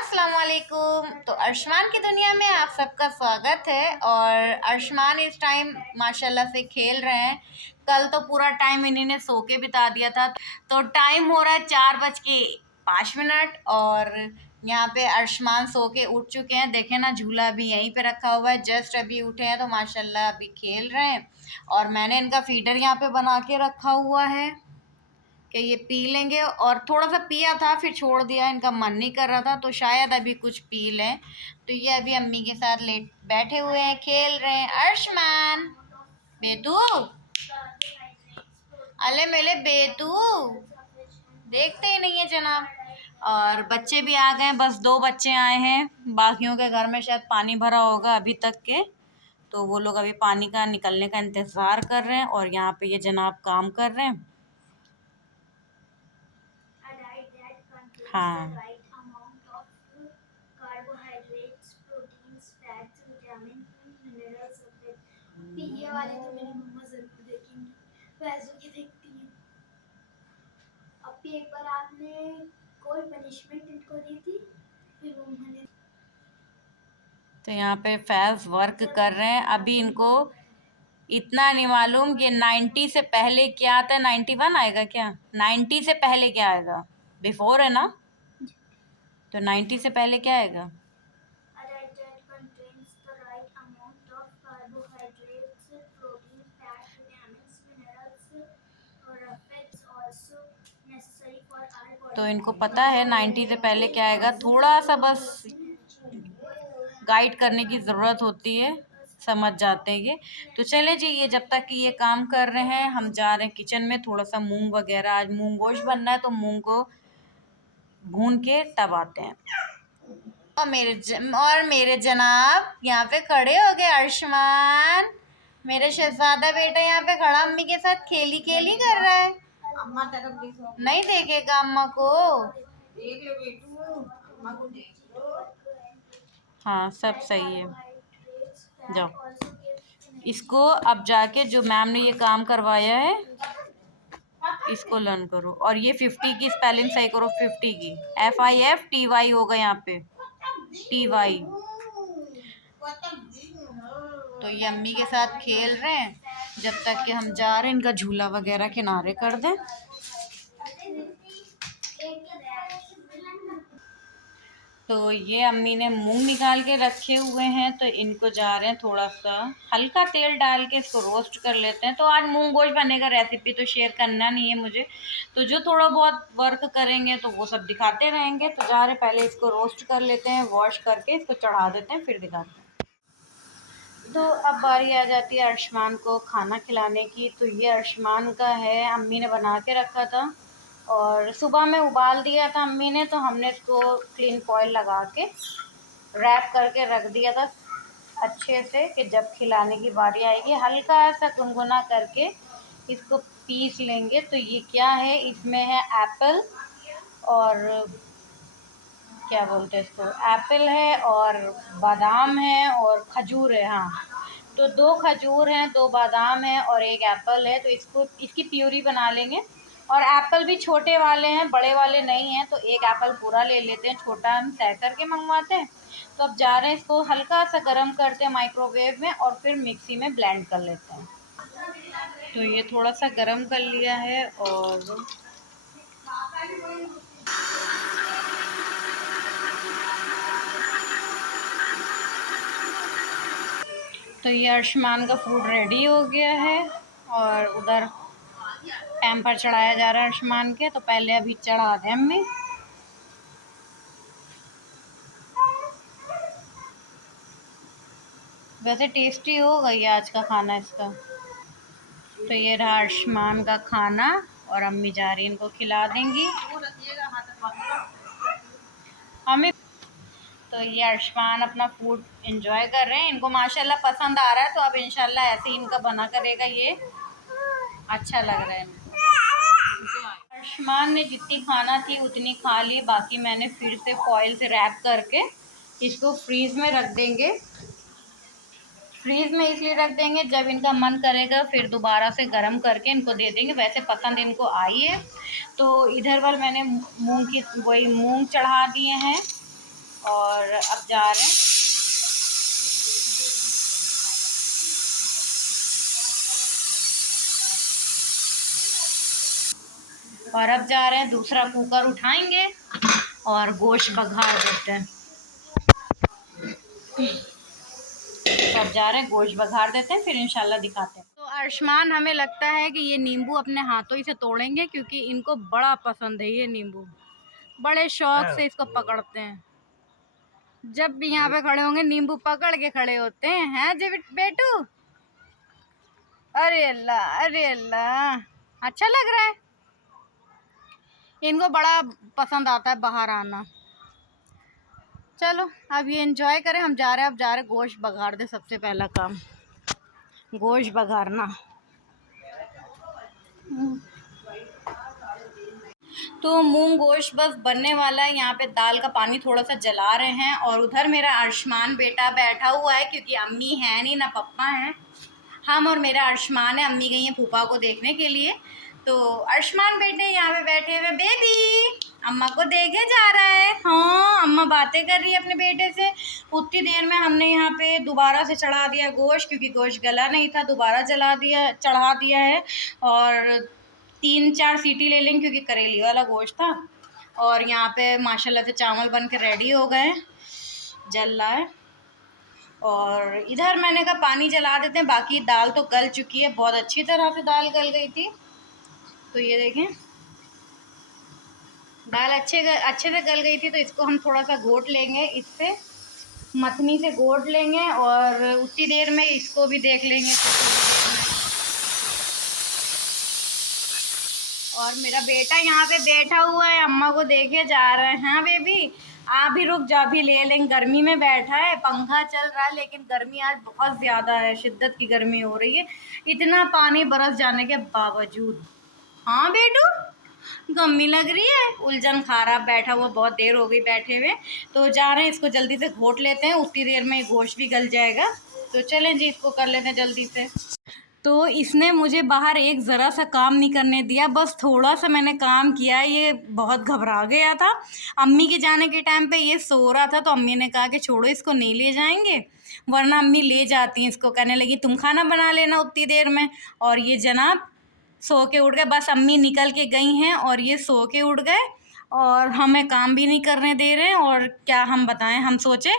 अस्सलाम वालेकुम। तो अर्शमान की दुनिया में आप सबका स्वागत है। और अर्शमान इस टाइम माशाल्लाह से खेल रहे हैं। कल तो पूरा टाइम इन्हीं ने सो के बिता दिया था। तो टाइम हो रहा है 4:05 और यहाँ पे अर्शमान सो के उठ चुके हैं। देखें ना, झूला अभी यहीं पे रखा हुआ है। जस्ट अभी उठे हैं तो माशाल्लाह अभी खेल रहे हैं। और मैंने इनका फीडर यहाँ पे बना के रखा हुआ है कि ये पी लेंगे। और थोड़ा सा पिया था फिर छोड़ दिया, इनका मन नहीं कर रहा था, तो शायद अभी कुछ पी लें। तो ये अभी अम्मी के साथ लेट बैठे हुए हैं, खेल रहे हैं। अर्शमान बेतू, अले मेले बेतू, देखते ही नहीं है जनाब। और बच्चे भी आ गए हैं, बस 2 बच्चे आए हैं। बाकियों के घर में शायद पानी भरा होगा अभी तक के, तो वो लोग अभी पानी का निकलने का इंतज़ार कर रहे हैं। और यहाँ पे ये जनाब काम कर रहे हैं। हाँ, ये वाले तो मेरी मम्मा जरूर देखेंगी, वैसे की देखती हैं। अब भी एक बार आपने कोई पनिशमेंट इनको दी थी, फिर उन्होंने तो यहाँ पे फैज़ वर्क कर रहे हैं। अभी इनको इतना नहीं मालूम कि 90 से पहले क्या आता है। 91 आएगा क्या? 90 से पहले क्या आएगा? बिफोर है ना? तो 90 से पहले क्या आएगा? a diet that contains the right amount of carbohydrates, protein, fat, vitamins, minerals, or fats also necessary for our तो body. इनको पता है 90 से पहले क्या आएगा। थोड़ा सा बस गाइड करने की ज़रूरत होती है, समझ जाते हैं ये। तो चले जी, ये जब तक कि ये काम कर रहे हैं हम जा रहे हैं किचन में। थोड़ा सा मूंग वगैरह, आज मूंग गोश्त बनना है तो मूंग को भून के तब आते हैं। और मेरे जनाब यहाँ पे खड़े हो गए। अर्शमान, मेरे शहजादा बेटा यहाँ पे खड़ा अम्मी के साथ खेली खेली कर रहा है। अम्मा तरफ देखो, नहीं देखेगा अम्मा को? देख लो बेटू, अम्मा को देख लो। हाँ, सब सही है। जाओ, इसको अब जाके जो मैम ने ये काम करवाया है इसको लर्न करो। और ये 50 की स्पेलिंग सही करो। 50 की FIFTY होगा यहाँ पे, TY। तो ये अम्मी के साथ खेल रहे हैं जब तक कि हम जा रहे हैं इनका झूला वगैरह किनारे कर दें। तो ये अम्मी ने मूंग निकाल के रखे हुए हैं, तो इनको जा रहे हैं थोड़ा सा हल्का तेल डाल के इसको रोस्ट कर लेते हैं। तो आज मूंग गोश्त बनेगा, रेसिपी तो शेयर करना नहीं है मुझे, तो जो थोड़ा बहुत वर्क करेंगे तो वो सब दिखाते रहेंगे। तो जा रहे पहले इसको रोस्ट कर लेते हैं, वॉश करके इसको चढ़ा देते हैं, फिर दिखाते हैं। तो अब बारी आ जाती है अर्शमान को खाना खिलाने की। तो ये अर्शमान का है, अम्मी ने बना के रखा था और सुबह में उबाल दिया था अम्मी ने, तो हमने इसको क्लीन फॉइल लगा के रैप करके रख दिया था अच्छे से कि जब खिलाने की बारी आएगी हल्का सा गुनगुना करके इसको पीस लेंगे। तो ये क्या है, इसमें है एप्पल और क्या बोलते हैं इसको, एप्पल है और बादाम है और खजूर है। हाँ, तो 2 खजूर हैं, 2 बादाम है और 1 एप्पल है। तो इसको इसकी प्यूरी बना लेंगे। और एप्पल भी छोटे वाले हैं, बड़े वाले नहीं हैं, तो 1 एप्पल पूरा ले लेते हैं, छोटा हम तय करके मंगवाते हैं। तो अब जा रहे हैं इसको हल्का सा गर्म करते हैं माइक्रोवेव में और फिर मिक्सी में ब्लेंड कर लेते हैं। तो ये थोड़ा सा गर्म कर लिया है और तो ये अर्शमान का फूड रेडी हो गया है। और उधर पैम्पर चढ़ाया जा रहा है अर्शमान के, तो पहले अभी चढ़ा दें हमें। वैसे टेस्टी होगा ये आज का खाना इसका। तो ये रहा अर्शमान का खाना और अम्मी जा रही इनको खिला देंगी हमें। तो ये अर्शमान अपना फूड एंजॉय कर रहे हैं, इनको माशाल्लाह पसंद आ रहा है। तो अब इंशाल्लाह ऐसे ही इनका बना करेगा, ये अच्छा लग रहा है इनको। अर्शमान ने जितनी खाना थी उतनी खा ली, बाकी मैंने फिर से फॉइल से रैप करके इसको फ्रीज में रख देंगे। फ्रीज में इसलिए रख देंगे, जब इनका मन करेगा फिर दोबारा से गर्म करके इनको दे देंगे। वैसे पसंद इनको आई है। तो इधर वाल मैंने मूंग की वही मूंग चढ़ा दिए हैं और अब जा रहे हैं दूसरा कुकर उठाएंगे और गोश्त बघार देते हैं। सब जा रहे हैं, गोश्त बघार देते हैं, फिर इंशाल्लाह दिखाते हैं। तो अर्शमान हमें लगता है कि ये नींबू अपने हाथों ही से तोड़ेंगे, क्योंकि इनको बड़ा पसंद है ये नींबू, बड़े शौक से इसको पकड़ते हैं। जब भी यहाँ पे खड़े होंगे नींबू पकड़ के खड़े होते हैं जी बेटू। अरे अल्लाह, अरे अल्लाह, अच्छा लग रहा है, इनको बड़ा पसंद आता है बाहर आना। चलो अब ये एंजॉय करें, हम जा रहे हैं, अब जा रहे हैं गोश्त बघार दे। सबसे पहला काम गोश्त बघारना। तो मूंग गोश्त बस बनने वाला है। यहाँ पे दाल का पानी थोड़ा सा जला रहे हैं और उधर मेरा आयुष्मान बेटा बैठा हुआ है, क्योंकि अम्मी है नहीं ना पप्पा हैं, हम और मेरा आयुष्मान है। अम्मी गई है फूफा को देखने के लिए, तो आयुष्मान बेटे यहाँ पे बैठे हुए। बेबी अम्मा को देखे जा रहा है। हाँ, अम्मा बातें कर रही है अपने बेटे से। उतनी देर में हमने यहाँ पे दोबारा से चढ़ा दिया गोश्त, क्योंकि गोश्त गला नहीं था, दोबारा चढ़ा दिया है। और 3-4 सीटी ले लेंगे, क्योंकि करेली वाला गोश्त था। और यहाँ पे माशाल्लाह से चावल बन के रेडी हो गए, जल रहा है। और इधर मैंने कहा पानी जला देते हैं, बाकी दाल तो गल चुकी है, बहुत अच्छी तरह से दाल गल गई थी। तो ये देखें, दाल अच्छे से गल गई थी। तो इसको हम थोड़ा सा घोट लेंगे, इससे मथनी से घोट लेंगे, और उतनी देर में इसको भी देख लेंगे। और मेरा बेटा यहाँ पे बैठा हुआ है, अम्मा को देखे जा रहा है। हाँ बेबी, आप भी रुक जा, भी ले लेंगे। गर्मी में बैठा है, पंखा चल रहा है, लेकिन गर्मी आज बहुत ज़्यादा है, शिद्दत की गर्मी हो रही है, इतना पानी बरस जाने के बावजूद। हाँ बेटू, गम्मी लग रही है, उलझन खा रहा, बैठा हुआ, बहुत देर हो गई बैठे हुए। तो जा रहे हैं, इसको जल्दी से घोट लेते हैं, उतनी देर में गोश्त भी गल जाएगा। तो चलें जी, इसको कर लेते हैं जल्दी से। तो इसने मुझे बाहर एक ज़रा सा काम नहीं करने दिया, बस थोड़ा सा मैंने काम किया, ये बहुत घबरा गया था। अम्मी के जाने के टाइम पे ये सो रहा था, तो अम्मी ने कहा कि छोड़ो, इसको नहीं ले जाएंगे, वरना अम्मी ले जाती हैं इसको। कहने लगी तुम खाना बना लेना उतनी देर में। और ये जनाब सो के उठ गए, बस अम्मी निकल के गई हैं और ये सो के उठ गए, और हमें काम भी नहीं करने दे रहे हैं। और क्या हम बताएं, हम सोचे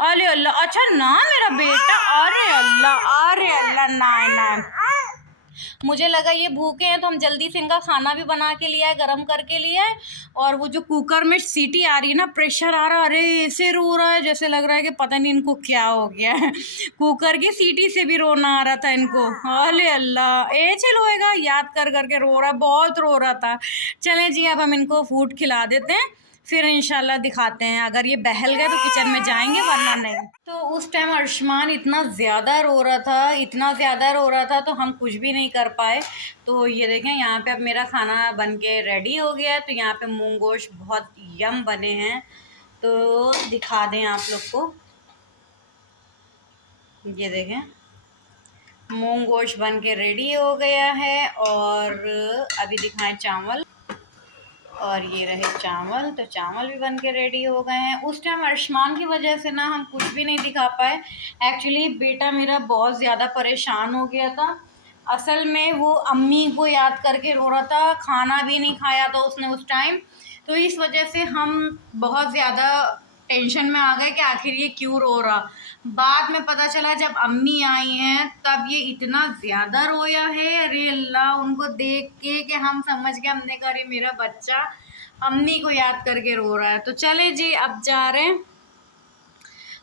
अरे अल्लाह, अच्छा ना मेरा बेटा, अरे अल्लाह, अरे अल्लाह, ना ना, मुझे लगा ये भूखे हैं, तो हम जल्दी से इनका खाना भी बना के लिया है, गरम करके लिया है। और वो जो कुकर में सीटी आ रही है ना, प्रेशर आ रहा है, अरे ऐसे रो रहा है जैसे लग रहा है कि पता नहीं इनको क्या हो गया है। कुकर की सीटी से भी रोना आ रहा था इनको। अरे अल्लाह, ए चलोएगा, याद कर करके रो रहा, बहुत रो रहा था। चलें जी, अब हम इनको फूड खिला देते हैं, फिर इंशाल्लाह दिखाते हैं। अगर ये बहल गए तो किचन में जाएंगे, वरना नहीं। तो उस टाइम आयुष्मान इतना ज़्यादा रो रहा था, इतना ज़्यादा रो रहा था, तो हम कुछ भी नहीं कर पाए। तो ये देखें, यहाँ पे अब मेरा खाना बन के रेडी हो गया है। तो यहाँ पे मूंग गोश्त बहुत यम बने हैं, तो दिखा दें आप लोग को। ये देखें, मूंग गोश्त बन के रेडी हो गया है। और अभी दिखाएं चावल, और ये रहे चावल, तो चावल भी बन के रेडी हो गए हैं। उस टाइम आयुष्मान की वजह से ना हम कुछ भी नहीं दिखा पाए। एक्चुअली बेटा मेरा बहुत ज़्यादा परेशान हो गया था, असल में वो अम्मी को याद करके रो रहा था, खाना भी नहीं खाया था उसने उस टाइम। तो इस वजह से हम बहुत ज़्यादा टेंशन में आ गए कि आखिर ये क्यों रो रहा। बाद में पता चला जब अम्मी आई हैं, तब ये इतना ज़्यादा रोया है, अरे अल्लाह, उनको देख के कि हम समझ गए, हमने कहा अरे मेरा बच्चा अम्मी को याद करके रो रहा है। तो चले जी, अब जा रहे हैं,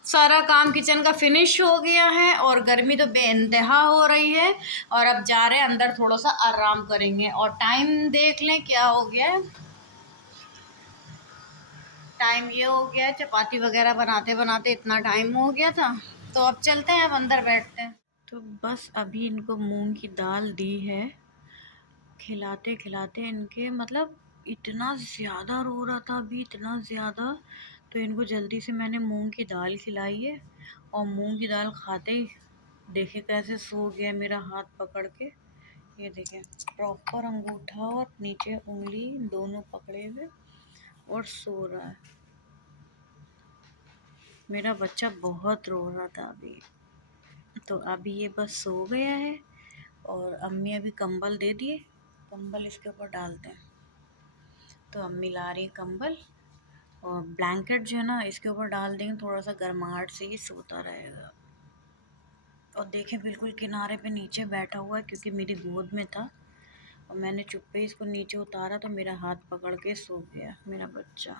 सारा काम किचन का फिनिश हो गया है, और गर्मी तो बेइंतहा हो रही है। और अब जा रहे हैं अंदर, थोड़ा सा आराम करेंगे। और टाइम देख लें क्या हो गया है, टाइम ये हो गया है, चपाती वगैरह बनाते बनाते इतना टाइम हो गया था। तो अब चलते हैं, अब अंदर बैठते हैं। तो बस अभी इनको मूंग की दाल दी है, खिलाते खिलाते इनके मतलब इतना ज़्यादा रो रहा था अभी, इतना ज़्यादा। तो इनको जल्दी से मैंने मूंग की दाल खिलाई है, और मूंग की दाल खाते ही देखे कैसे सो गया मेरा हाथ पकड़ के। ये देखें, प्रॉपर अंगूठा और नीचे उंगली दोनों पकड़े हुए और सो रहा है। मेरा बच्चा बहुत रो रहा था अभी, तो अभी ये बस सो गया है और अम्मी अभी कंबल दे दिए, कंबल इसके ऊपर डालते हैं। तो अम्मी ला रही कंबल और ब्लैंकेट जो है ना इसके ऊपर डाल देंगे, थोड़ा सा गर्माहट से ही सोता रहेगा। और देखें बिल्कुल किनारे पे नीचे बैठा हुआ है क्योंकि मेरी गोद में था और मैंने चुप्पे इसको नीचे उतारा तो मेरा हाथ पकड़ के सो गया मेरा बच्चा।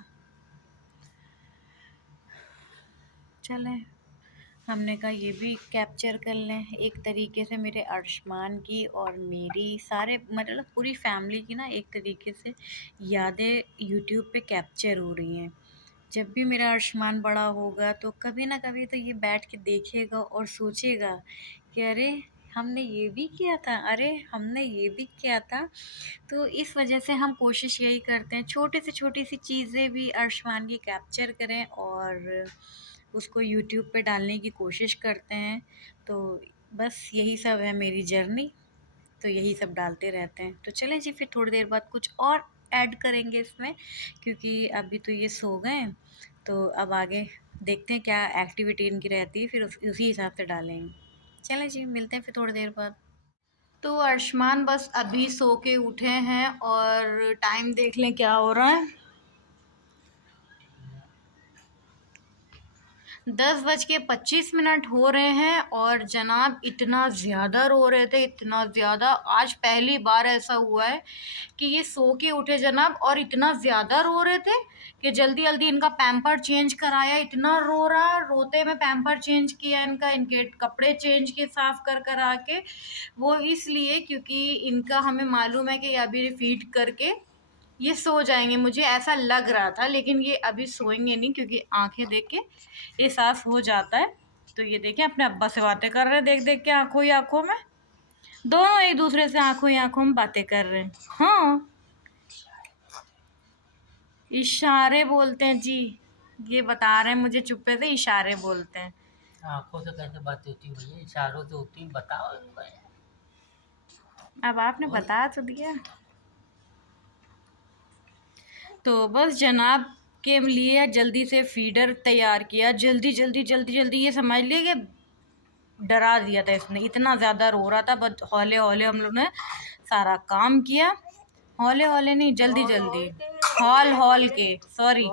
चलें, हमने कहा ये भी कैप्चर कर लें एक तरीके से, मेरे अर्शमान की और मेरी सारे मतलब पूरी फैमिली की ना एक तरीके से यादें यूट्यूब पे कैप्चर हो रही हैं। जब भी मेरा अर्शमान बड़ा होगा तो कभी ना कभी तो ये बैठ के देखेगा और सोचेगा कि अरे हमने ये भी किया था, अरे हमने ये भी किया था। तो इस वजह से हम कोशिश यही करते हैं छोटे से छोटी सी चीज़ें भी अर्शमान की कैप्चर करें और उसको यूट्यूब पे डालने की कोशिश करते हैं। तो बस यही सब है मेरी जर्नी, तो यही सब डालते रहते हैं। तो चलें जी, फिर थोड़ी देर बाद कुछ और ऐड करेंगे इसमें क्योंकि अभी तो ये सो गए हैं, तो अब आगे देखते हैं क्या एक्टिविटी इनकी रहती है, फिर उसी हिसाब से डालेंगे। चलें जी, मिलते हैं फिर थोड़ी देर बाद। तो अर्शमान बस अभी सो के उठे हैं और टाइम देख लें क्या हो रहा है, 10:25 हो रहे हैं। और जनाब इतना ज़्यादा रो रहे थे, इतना ज़्यादा, आज पहली बार ऐसा हुआ है कि ये सो के उठे जनाब और इतना ज़्यादा रो रहे थे कि जल्दी जल्दी इनका पैम्पर चेंज कराया। इतना रो रहा, रोते में पैम्पर चेंज किया इनका, इनके कपड़े चेंज किए साफ़ कर कर आके। वो इसलिए क्योंकि इनका हमें मालूम है कि अभी फीड करके ये सो जाएंगे, मुझे ऐसा लग रहा था, लेकिन ये अभी सोएंगे नहीं क्योंकि आंखें देख के एहसास हो जाता है। तो ये देखें अपने अब्बा से बातें कर रहे हैं देख देख के, आंखों ही आंखों में, दोनों एक दूसरे से आंखों ही आंखों में बातें कर रहे हैं। हाँ, इशारे बोलते हैं जी, ये बता रहे हैं मुझे चुप्पे से इशारे बोलते हैं। आंखों से कैसे बात होती है भैया, इशारों से होती है, बताओ इनको यार। अब आपने बता तो दिया। तो बस जनाब के लिए जल्दी से फीडर तैयार किया, जल्दी जल्दी जल्दी जल्दी, ये समझ लिए कि डरा दिया था इसने, इतना ज़्यादा रो रहा था। बस हौले हौले हम लोग ने सारा काम किया, हौले हौले नहीं, जल्दी जल्दी, हॉल हॉल के, सॉरी,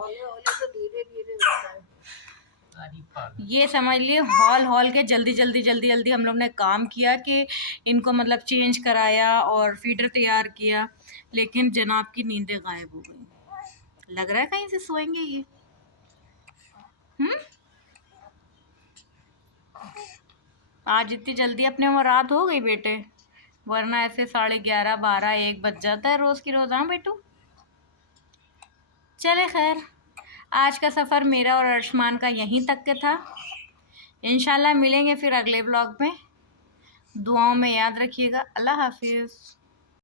ये समझ लिए हॉल हॉल के जल्दी जल्दी जल्दी जल्दी हम लोग ने काम किया कि इनको मतलब चेंज कराया और फीडर तैयार किया। लेकिन जनाब की नींदें गायब हो गई, लग रहा है कहीं से सोएंगे ये। आज इतनी जल्दी अपने वहाँ रात हो गई बेटे, वरना ऐसे 11:30 12 1 बज जाता है रोज़ की रोज़। हाँ बेटू, चले खैर, आज का सफ़र मेरा और अर्शमान का यहीं तक के था। इंशाल्लाह मिलेंगे फिर अगले ब्लॉग में, दुआओं में याद रखिएगा। अल्लाह हाफिज़।